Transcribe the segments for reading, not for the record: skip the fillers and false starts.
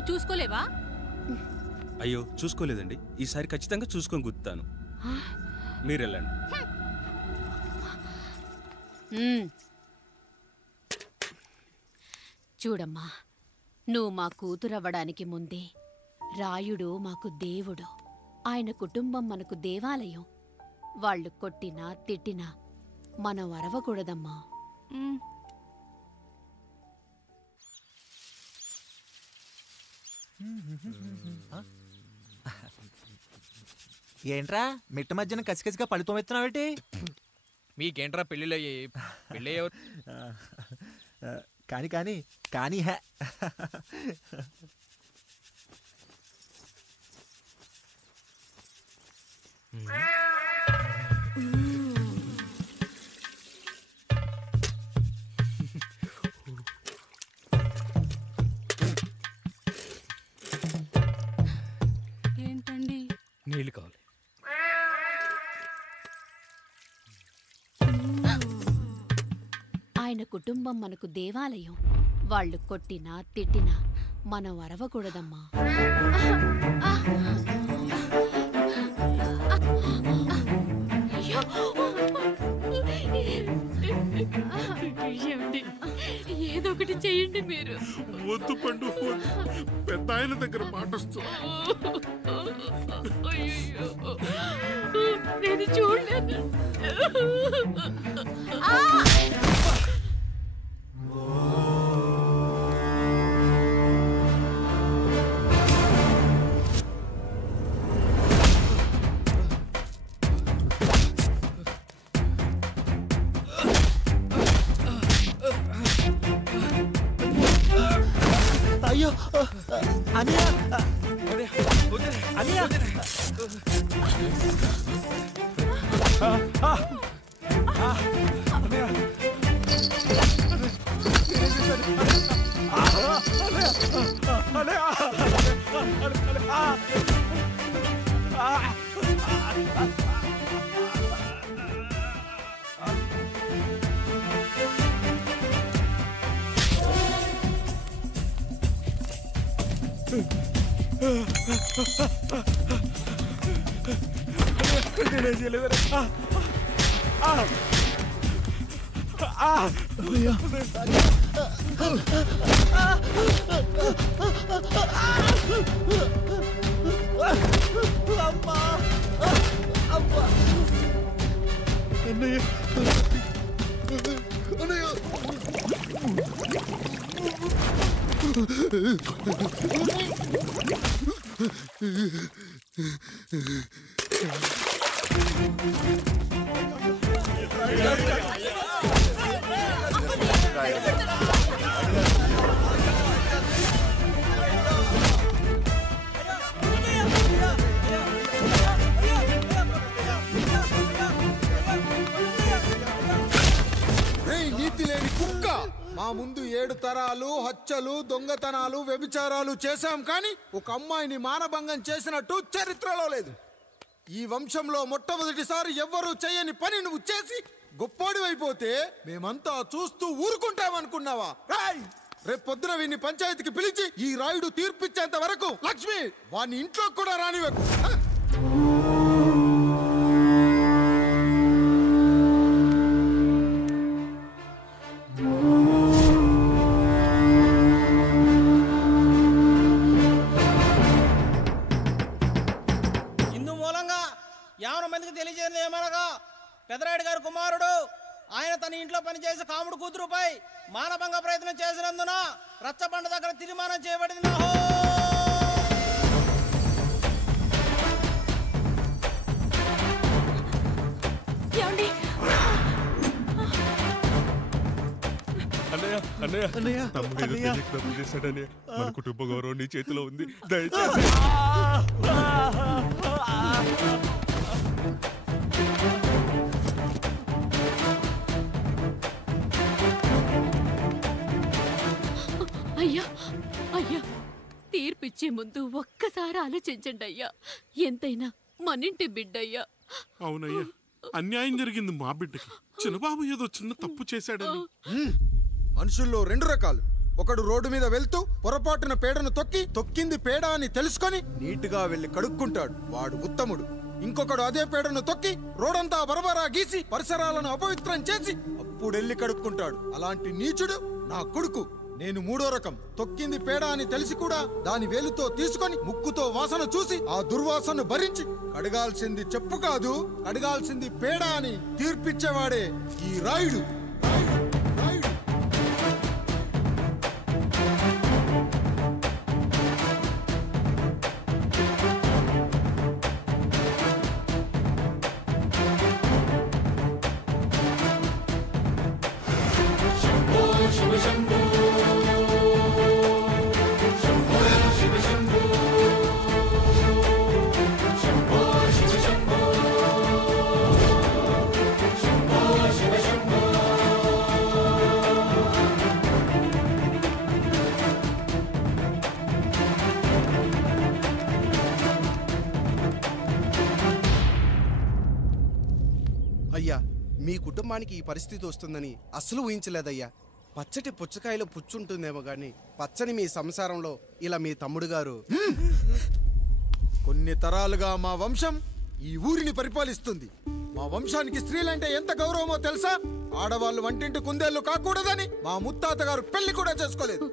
నువ్వు చూసుకోలేవా? అయ్యో చూసుకోలేదండి, ఈసారి ఖచ్చితంగా చూసుకొని గుర్తాను. మీరెళ్ళండి. చూడమ్మా, నువ్వు మా కూతురవ్వడానికి ముందే రాయుడు మాకు దేవుడు. ఆయన కుటుంబం మనకు దేవాలయం. వాళ్ళు కొట్టినా తిట్టినా మనం అరవకూడదమ్మా. ఏంట్రా మిట్ట మధ్యన కసికసిగా పడిపోతున్నావేంటి? మీకేంట్రా పెళ్ళిళ్ళయ్యాయి? పెళ్ళి కానీ కానీ కానీ హే ఏంటండి? నీళ్ళు కావాలి. ఆయన కుటుంబం మనకు దేవాలయం. వాళ్ళు కొట్టినా తిట్టినా మనం అరవకూడదమ్మా. ఏదో ఒకటి చెయ్యండి మీరు. వద్దు పండు, పెద్ద ఆయన దగ్గర మాటొస్తూ. నేను చూడలేదు. అయ్యో అనియా అనియా నీతి లేని కుక్క, మా ముందు 7 తరాలు హత్యలు, దొంగతనాలు, వ్యభిచారాలు చేశాం, కానీ ఒక అమ్మాయిని మానభంగం చేసినట్టు చరిత్రలో లేదు. ఈ వంశంలో మొట్టమొదటిసారి ఎవ్వరూ చేయని పని నువ్వు చేసి గొప్పోడివైపోతే మేమంతా చూస్తూ ఊరుకుంటామనుకున్నావా? రేపు పొద్దున వీడిని పంచాయతీకి పిలిచి ఈ రాయుడు తీర్పిచ్చేంత వరకు లక్ష్మి వాడిని ఇంట్లో కూడా రానివ్వకు. తెలియజేయడం ఏమనగా పెదరాయుడు గారి కుమారుడు ఆయన తన ఇంట్లో పనిచేసే కాముడు కూతురుపై మానభంగ ప్రయత్నం చేసినందున రచ్చబండ దగ్గర తీర్మానం చేయబడింది. తప్పు చేశాడని మన కుటుంబ గౌరవం నీ చేతిలో ఉంది, దయచేసి. అయ్యా అయ్యా, తీర్పిచ్చే ముందు ఒక్కసారి ఆలోచించండి అయ్యా. ఎంతైనా మనింటి బిడ్డయ్యా. అవునయ్యా, అన్యాయం జరిగింది మా బిడ్డకి. చిన్నబాబు ఏదో చిన్న తప్పు చేశాడని. మనుషుల్లో 2 రకాలు, ఒకడు రోడ్డు మీద వెళ్తూ పొరపాటున పేడను తొక్కింది పేడ అని తెలుసుకొని నీటుగా వెళ్లి కడుక్కుంటాడు, వాడు ఉత్తముడు. ఇంకొకడు అదే పేడను తొక్కి రోడంతా బరబరా గీసి పరిసరాలను అపవిత్రం చేసి అప్పుడెళ్ళి కడుక్కుంటాడు. అలాంటి నీచుడు నా కొడుకు. నేను మూడో రకం. తొక్కింది పేడ అని తెలిసి కూడా దాని వేలుతో తీసుకొని ముక్కుతో వాసన చూసి ఆ దుర్వాసనను భరించి కడగాల్సింది చెప్పు కాదు, కడగాల్సింది పేడ అని తీర్పిచ్చేవాడే ఈ రాయుడు. అయ్యా, మీ కుటుంబానికి ఈ పరిస్థితి వస్తుందని అస్సలు ఊహించలేదయ్యా. పచ్చటి పుచ్చకాయలో పుచ్చుంటుందేమో గాని పచ్చని మీ సంసారంలో ఇలా మీ తమ్ముడు గారు. కొన్ని తరాలుగా మా వంశం ఈ ఊరిని పరిపాలిస్తుంది. మా వంశానికి స్త్రీలంటే ఎంత గౌరవమో తెలుసా? ఆడవాళ్ళు వంటింటి కుందేళ్లు కాకూడదని మా ముత్తాత గారు పెళ్లి కూడా చేసుకోలేదు.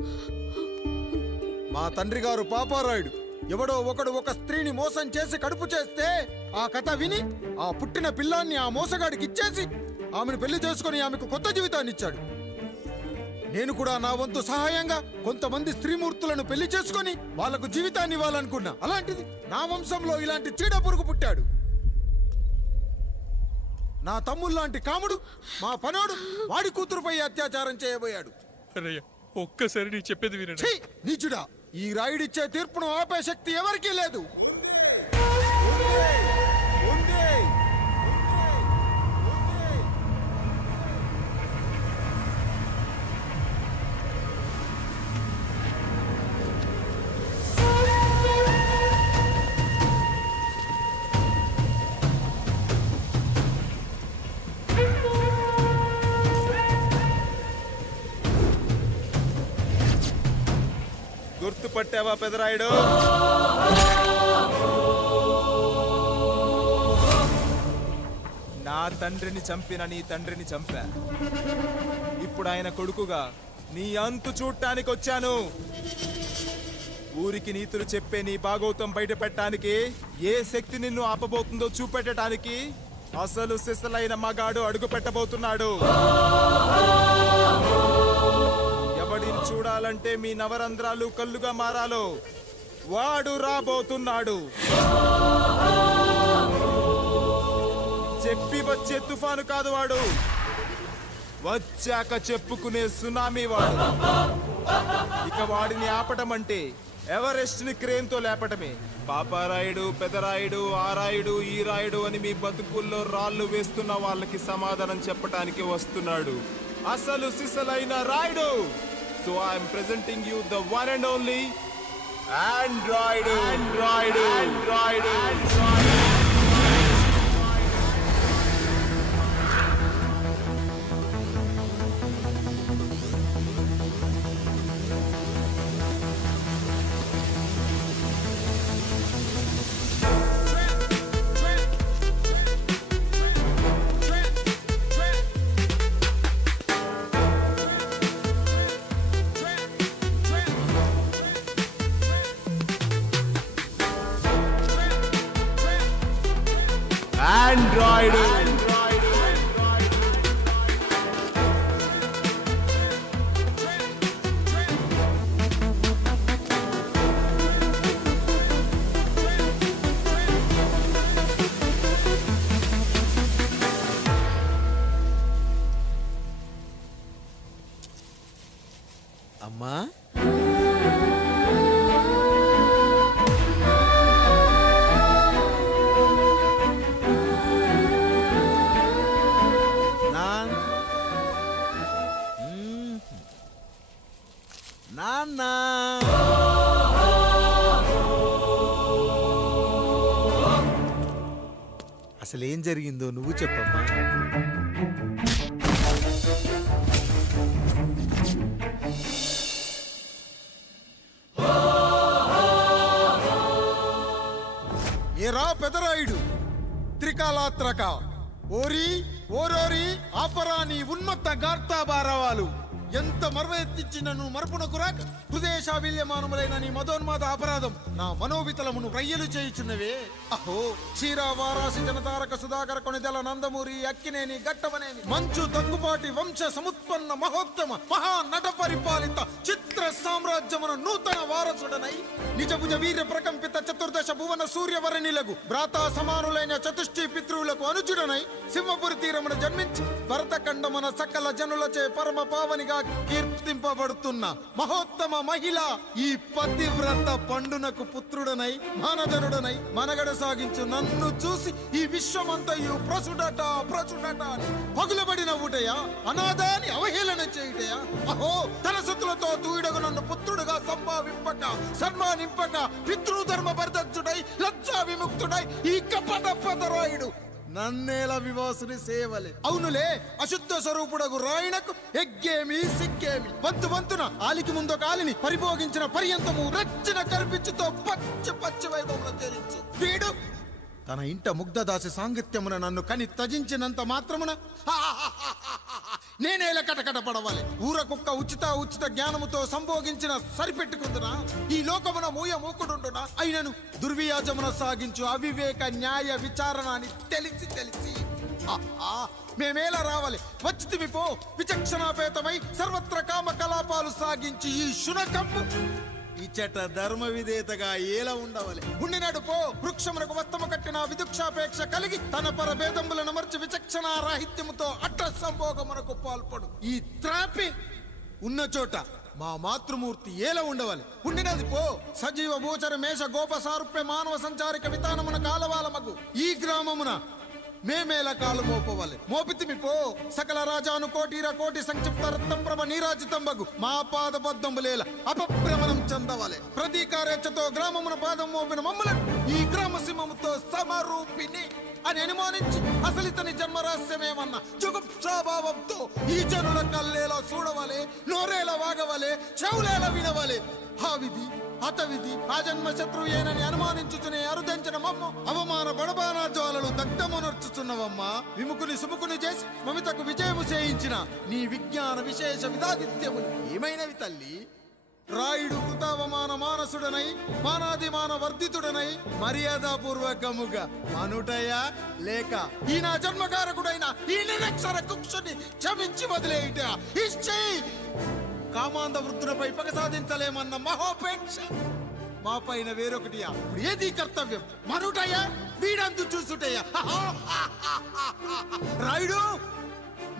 మా తండ్రి గారు పాపారాయుడు ఎవడో ఒకడు ఒక స్త్రీని మోసం చేసి కడుపు చేస్తే ఆ కథ విని ఆ పుట్టిన పిల్లాన్ని ఆ మోసగాడికి ఇచ్చేసి ఆమెను పెళ్లి చేసుకుని ఆమెకు కొత్త జీవితాన్ని ఇచ్చాడు. నేను కూడా నా వంతు సహాయంగా కొంతమంది స్త్రీమూర్తులను పెళ్లి చేసుకుని వాళ్లకు జీవితాన్ని ఇవ్వాలనుకున్నా. అలాంటిది నా వంశంలో ఇలాంటి చీడ పురుగు పుట్టాడు. నా తమ్ముళ్లాంటి కాముడు మా పనోడు వాడి కూతురుపై అత్యాచారం చేయబోయాడు. ఒక్కసారి నీ చెప్పేది వినండి. ఛీ, నీచుడా! ఈ రాయుడిచ్చే తీర్పును ఆపే శక్తి ఎవరికీ లేదు. గుర్తుపట్టావా పెదరాయుడు? నా తండ్రిని చంపిన నీ తండ్రిని చంపా. ఇప్పుడు ఆయన కొడుకుగా నీ అంతు చూడటానికి వచ్చాను. ఊరికి నీతులు చెప్పే నీ భాగవతం బయట పెట్టడానికి, ఏ శక్తి నిన్ను ఆపబోతుందో చూపెట్టడానికి అసలు సిసలైన మగాడు అడుగు పెట్టబోతున్నాడు. ఎవడిని చూడాలంటే మీ నవరంధ్రాలు కళ్ళుగా మారాలో వాడు రాబోతున్నాడు. చెప్పి వచ్చే తుఫాను కాదు వాడు, వచ్చాక చెప్పుకునే సునామీ వాడు. ఇక వాడిని ఆపటం అంటే ఎవరెస్ట్ ని క్రేన్ తో లేపటమే. పాపారాయుడు, పెదరాయుడు, ఆ రాయుడు, ఈ రాయుడు అని మీ బతుకుల్లో రాళ్ళు వేస్తున్న వాళ్ళకి సమాధానం చెప్పడానికి వస్తున్నాడు అసలు సిసలైన Rayudu. So I am presenting you the one and only Android. అమ్మా, నాన్న, అసలేం జరిగిందో నువ్వు చెప్పమ్మా. ఏరా పెదరాయుడు త్రికాలాత్రక ఓరి ఓరోరి ఆపరా నీ ఉన్మత్త గార్తాబారవాలు ఎంత మర్వ ఎత్తించినను మరపునకు రాక హృదయశావిల్యమానములైన నీ మదోన్మాద అపరాధం నా మనోవితలమును రయ్యలు చేయుచున్నవే. అహో క్షీర వారాసి జనతారక సుధాకర కొనిదెల నందమూరి అక్కినేని గట్టవనేని మంచు దగ్గుపాటి వంశ సముత్పన్న మహోత్తమ మహా నట పరిపాలిత చిత్ర సామ్రాజ్యమున నూతన వారసుడనై నిజభుజ వీర్య ప్రకంపిత చతుర్దశ భువన సూర్యవరణిలకు భ్రాతా సమానులైన చతుష్టి పితృవులకు అనుజుడనై సింహపురి తీరమున జన్మించి భరతఖండమున సకల జనులచే పరమ పావనిగా కీర్తింపబడుతున్న మహోత్తమ మహిళ ఈ పతివ్రత పండునకు పుత్రుడనై మానధనుడనై మనగడ సాగించు నన్ను చూసి ఈ విశ్వమంతయు ప్రసుడట అని పగులబడిన ఊటయా అనాథాన్ని అవహేళన చేయుటయా. అహో తన సుతులతో తూయిడగు నన్ను పుత్రుడుగా సంభావింపక సన్మానింపక పితృధర్మ పరిదక్షుడై లజ్జా విముక్తుడై ఈ కపట పదరాయుడు నన్నేల వివాసుని సేవలే. అవునులే అశుద్ధ స్వరూపుడగు రాయణకు ఎగ్గేమి సిగ్గేమి వంతు వంతున ఆలికి ముందు కాలిని పరిభోగించిన పర్యంతము రచ్చన కర్పించుతో పచ్చి వైభవంలో తేలించు వీడు తన ఇంట ముగ్ధదాసి సాంగత్యమున నన్ను కని త్యజించినంత మాత్రమున నేనేలా కటకట పడవాలి. ఊర కుక్క ఉచిత జ్ఞానముతో సంభోగించిన సరిపెట్టుకుంటున్నా ఈ లోకమున మూకుడుండునా అయినను దుర్వ్యాజమున సాగించు అవివేక న్యాయ విచారణ అని తెలిసి మేమేలా రావాలి వచ్చితిమి పో విచక్షణాపేతమై సర్వత్ర కామ కలాపాలు సాగించి ఈ శునకమ్ము ఇచ్చట ధర్మ విధేతగా ఏలా ఉండవాలి ఉండినాడు పో. వృక్షమునకు వత్తము కట్టిన విదుక్షాపేక్ష కలిగి తన పరభేదములను మర్చి విచక్షణ రాహిత్యముతో అట్ట సంభోగమునకు పాల్పడు ఈ త్రాపి ఉన్న చోట మా మాతృమూర్తి ఏలా ఉండవాలి ఉండినది పో. సజీవ భూచర మేష గోప సారూప్య మానవ సంచారిక విధానమున కాలవాల మగు ఈ గ్రామమున మేమేలా కాలు మోపవాలి మోపితిమి పో. సకల రాజాను కోటి సంక్షిప్త రత్నప్రభ నీరాజితంబగు మా పాదబద్ధంబులేల అపభ్రమణం చెందవాలి. ప్రతీకారేచ్ఛతో గ్రామమున పాదం మోపిన మమ్మలను ఈ గ్రామ సింహముతో సమరూపిణి అని అనుమానించి అసలితని జన్మరహస్యమేమన్నా జుగుప్సాభావంతో ఈ జనుల కల్లేలా చూడవాలి నోరేలా వాగవాలి చెవులేలా వినవాలి. ఆ విధి హతవిధి ఆ జన్మ శత్రుయేనని అనుమానించుచునే అరుదించిన మమ్మ అవమాన బడబానా జ్వాలలు దగ్ధమునర్చుచున్నవమ్మా. విముకుని సుముకుని చేసి మమితకు విజయము చేయించిన నీ విజ్ఞాన విశేష విధాదిత్యములు ఏమైనవి తల్లి. రాయుడు కృతావమాన మానసుడనై మానాదిమాన వర్ధితుడనై మర్యాదాపూర్వకముగా అనుటయా లేక ఈ నా జన్మకారకుడైన ఈ నిరక్షర కుక్షుని క్షమించి వదిలేయుట ఇష్టి కామాంధ వృద్ధులపై పగ సాధించలేమన్న మహోపేక్ష మా పైన వేరొకటియా ఇప్పుడు ఏది కర్తవ్యం మనుటయ్యా వీడందు చూసుటయ్యా. రాయుడు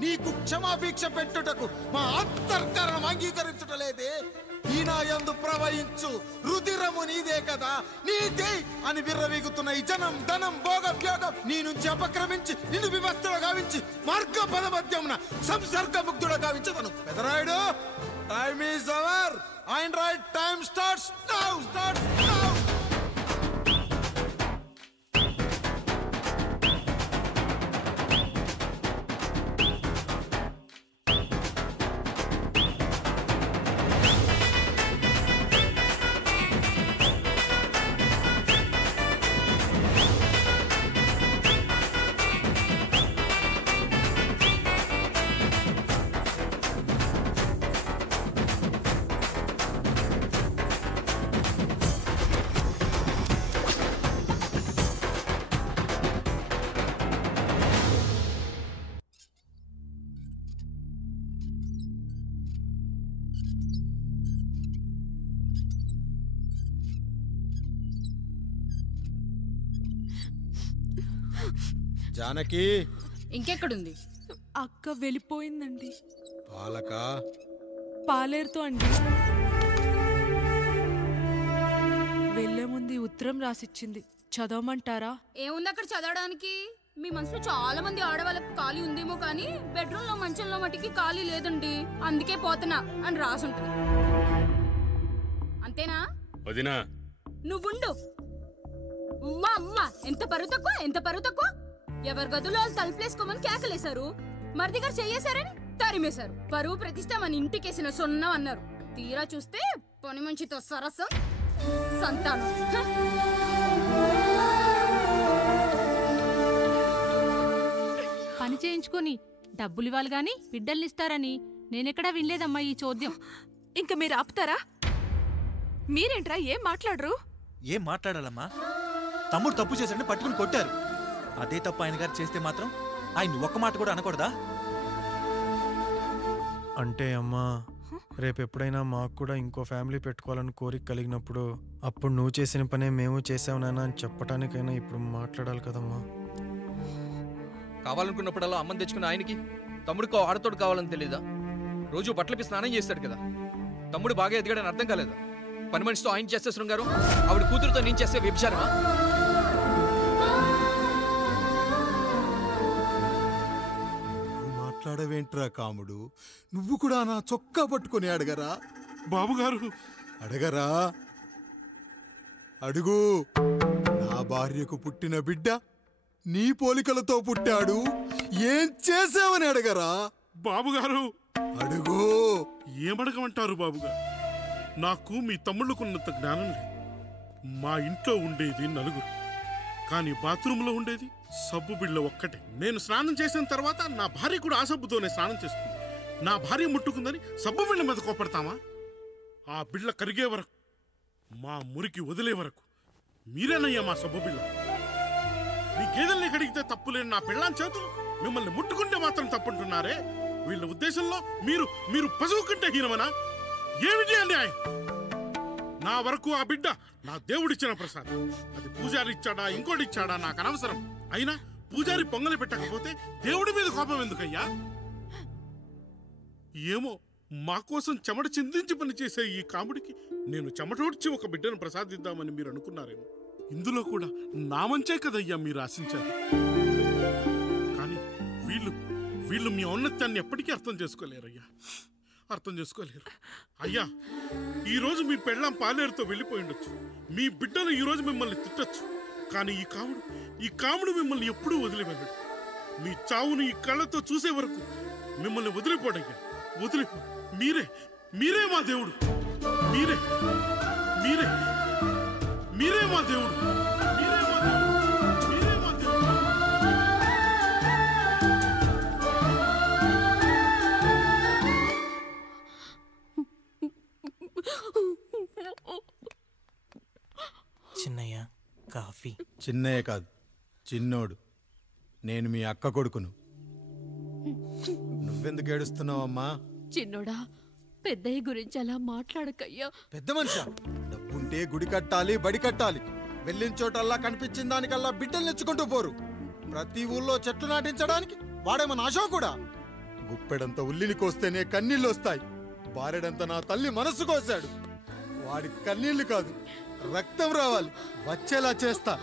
నీకు క్షమాభిక్ష పెట్టుటకు మా అంతర్కరణం అంగీకరించుటలేదే. ఈనాయందు ప్రవహించు రుధిరము నీదే కదా నీదే అని విర్రవీగుతున్న ఈ జనం ధనం భోగం నీ నుంచి అపక్రమించి నిన్ను వివస్థలో గావించి మార్గ పదమధ్యమున సంసర్గముక్తుడ గావించదను. Pedarayudu time is over and right time starts now. Janaki ఇంకెక్కడుంది? అక్క వెళ్ళిపోయిందండి. పాలక పాలేరుతో అండి. వెళ్లే ముందు ఉత్తరం రాసిచ్చింది, చదవమంటారా? ఏముంది అక్కడ చదవడానికి? మీ మనసులో చాలా మంది ఆడవాళ్ళకి ఖాళీ ఉందేమో కానీ బెడ్రూమ్ లో మంచంలో మట్టికి ఖాళీ లేదండి, అందుకే పోతున్నా అని రాసుంటుంది. అంతేనా వదినా? నువ్వుండు. అమ్మ ఎంత పరువు తక్కువ ఎవరి గదులో తలుపులేసుకోమని కేకలేశారు, మరిది గారు చెయ్యేశారని తరిమేశారు. పరువు ప్రతిష్ట మన ఇంటికేసిన సొన్నం అన్నారు. తీరా చూస్తే పని మంచితో సరసం సంతానం. పెళ్లి చేయించుకొని డబ్బులు ఇవ్వాలి గాని బిడ్డల్నిస్తారని నేనెక్కడా వినలేదమ్మా ఈ చోద్యం. ఇంక మీరు ఆపుతారా? మీరేంట్రా ఏం మాట్లాడరు? ఏం మాట్లాడాలమ్మా? తమ్ముడు తప్పు చేశాడని పట్టుకుని కొట్టారు. అదే తప్పు ఆయన గారు చేస్తే మాత్రం ఆయన ఒక్క మాట కూడా అనకూడదా? అంటే అమ్మా, రేపు ఎప్పుడైనా మాకు కూడా ఇంకో ఫ్యామిలీ పెట్టుకోవాలని కోరిక కలిగినప్పుడు అప్పుడు నువ్వు చేసిన పనే మేము చేసావు నాన్న అని చెప్పడానికైనా ఇప్పుడు మాట్లాడాలి కదమ్మా. కావాలనుకున్నప్పుడల్లా అమ్మని తెచ్చుకున్న ఆయనకి తమ్ముడికో ఆడతోడు కావాలని తెలీదా? రోజు బట్టలపి స్నానం చేస్తాడు కదా. తమ్ముడు బాగా ఎదిగాడని అర్థం కాలేదా? పని మనిషితో ఆయన చేస్తే శృంగారు, ఆవిడ కూతురుతో నేను చేస్తే వ్యభిచారమా? మాట్లాడవేంట్రా కాముడు? నువ్వు కూడా నా చొక్కా పట్టుకొని అడగరా? బాబుగారు అడగరా? అడుగు. నా భార్యకు పుట్టిన బిడ్డ నీ పోలికలతో పుట్టాడు, ఏం చేసావని అడగరా? బాబుగారు అడుగు. ఏమడగమంటారు బాబుగారు? నాకు మీ తమ్ముళ్ళకున్నంత జ్ఞానం లేదు. మా ఇంట్లో ఉండేది నలుగురు, కానీ బాత్రూంలో ఉండేది సబ్బు బిళ్ళ ఒక్కటే. నేను స్నానం చేసిన తర్వాత నా భార్య కూడా ఆ సబ్బుతోనే స్నానం చేస్తుంది. నా భార్య ముట్టుకుందని సబ్బు బిళ్ళ మీద కోపడతామా? ఆ బిళ్ళ కరిగే వరకు, మా మురికి వదిలే వరకు మీరేనయ్యా మా సబ్బు బిళ్ళ. మీ గేదెల్ని కడిగితే తప్పులేని నా పిల్లాని చేతులు మిమ్మల్ని ముట్టుకుంటే మాత్రం తప్పుంటున్నారే. వీళ్ళ ఉద్దేశంలో మీరు పశువు కంటే హీనమనా? ఏమిటి అన్యాయం? నా వరకు ఆ బిడ్డ నా దేవుడిచ్చిన ప్రసాదం. అది పూజారి ఇచ్చాడా ఇంకోటి ఇచ్చాడా నాకు అనవసరం. అయినా పూజారి పొంగలి పెట్టకపోతే దేవుడి మీద కోపం ఎందుకయ్యా? ఏమో, మా కోసం చెమట చిందించి పనిచేసే ఈ కాముడికి నేను చెమటోడ్చి ఒక బిడ్డను ప్రసాదిద్దామని మీరు అనుకున్నారేమో. ఇందులో కూడా నా మంచే కదయ్యా మీరు ఆశించారు. కానీ వీళ్ళు మీ ఔన్నత్యాన్ని ఎప్పటికీ అర్థం చేసుకోలేరయ్యా, అర్థం చేసుకోలేరు. అయ్యా, ఈరోజు మీ పెళ్ళాం పాలేరుతో వెళ్ళిపోయి ఉండొచ్చు, మీ బిడ్డలు ఈరోజు మిమ్మల్ని తిట్టచ్చు. కానీ ఈ కాముడు మిమ్మల్ని ఎప్పుడూ వదిలి వెళ్ళడు. మీ చావును ఈ కళ్ళతో చూసే వరకు మిమ్మల్ని వదిలిపోడయ్యా, వదిలిపో. మీరే మా దేవుడు, మీరే మీరే మీరే మా దేవుడు, మీరే మా దేవుడు, మీరే మా దేవుడు. చిన్నయ్య కాఫీ. చిన్నయ్య కాదు, చిన్నోడు. నేను మీ అక్క కొడుకును. నువ్వెందుకు ఏడుస్తున్నావమ్మా? చిన్నోడా, పెద్దయ్య గురించి అలా మాట్లాడకయ్యా. పెద్ద మనిషి డబ్బుంటే గుడి కట్టాలి, బడి కట్టాలి. వెళ్ళిన చోటల్లా కనిపించిన దానికల్లా బిడ్డలు నెచ్చుకుంటూ పోరు. ప్రతి ఊళ్ళో చెట్లు నాటించడానికి వాడేమన్నా అశోకుడా? గుప్పెడంత ఉల్లిని కోస్తేనే కన్నీళ్ళు వస్తాయి. బారెడంత నా తల్లి మనసు కోసాడు. వాడి కన్నీళ్లు కాదు, రక్తం రావాలి, వచ్చేలా చేస్తా.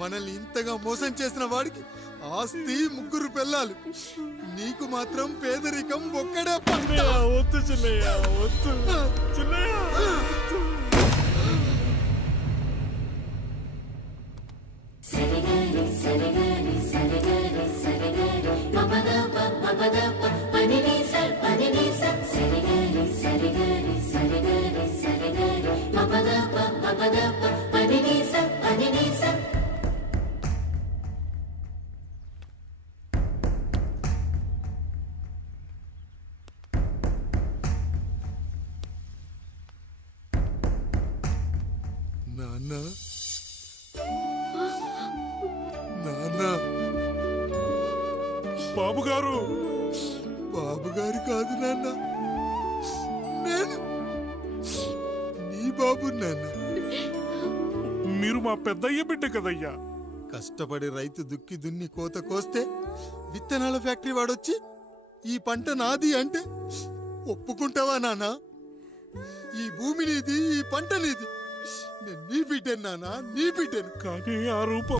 మనల్ని ఇంతగా మోసం చేసిన వాడికి ఆస్తి, 3 పిల్లలు. నీకు మాత్రం పేదరికం ఒక్కడే. వద్దు చిన్నయ్య, వద్దు చిన్నయ్య. నాన్న, నాన్న. బాబుగారు. బాబుగారు కాదు నాన్న, నేను నీ బాబు నాన్న. మీరు మా పెద్దయ్య బిడ్డ కదయ్యా. కష్టపడి రైతు దుక్కి దున్ని కోత కోస్తే విత్తనాల ఫ్యాక్టరీ వాడొచ్చి ఈ పంట నాది అంటే ఒప్పుకుంటావా నాన్న? ఈ భూమి నీది, ఈ పంట నీది. నేను నీ బిడ్డను నాన్న, నీ బిడ్డను. కానీ ఆ రూపం